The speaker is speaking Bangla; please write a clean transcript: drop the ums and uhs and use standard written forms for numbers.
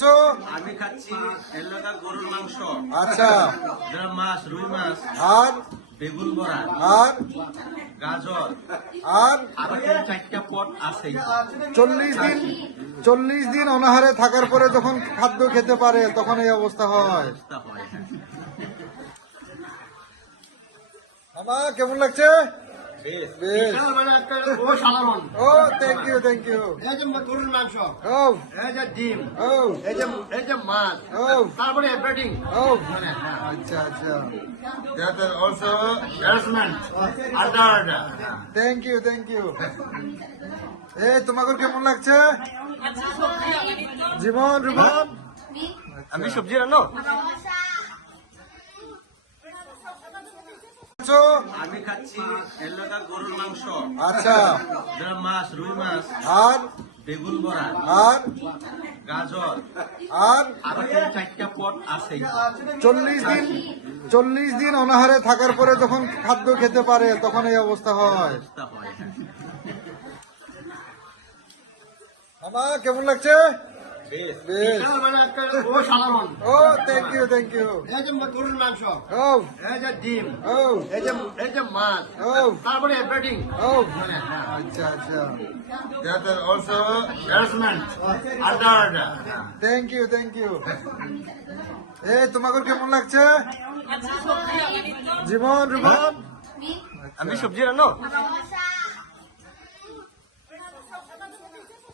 খাচ্ছ? আমি খাচ্ছি এলাকা গরুর মাংস, আচ্ছা, মাছ, রুই মাছ, আর বেগুন বড়া, আর গাজর, আর আরো 4টা পদ আছে। 40 দিন অনাহারে থাকার পরে যখন খাদ্য খেতে পারে তখন এই অবস্থা হয়। মামা কেমন লাগছে? বেশ। ও থ্যাংক ইউ এই যে গরুর মাংস, ও এই যে ডিম, ও এই যে মাছ, ও তারপরে ব্রেডিং, ও আচ্ছা আচ্ছা that is also nourishment, other. Thank you এই তোমাকে কেমন লাগছে? জীবন রুবন আমি সবজি রান্না, খাচ্ছ? আমি খাচ্ছি এলাকা গরুর মাংস, আচ্ছা, মাছ, রুই মাছ, আর বেগুন বড়া, আর গাজর, আর আরো 4টা পদ আছে। 40 দিন অনাহারে থাকার পরে যখন খাদ্য খেতে পারে তখন এই অবস্থা হয়। মামা কেমন লাগছে? বেশ। ও থ্যাংক ইউ এই যে গরুর মাংস, ও এই যে ডিম, ও এই যে মাছ, ও তারপরে ব্রেডিং, ও আচ্ছা আচ্ছা that is also nourishment, other. Thank you এই তোমাকে কেমন লাগছে? জীবন রুবন আমি সবজি রান্না,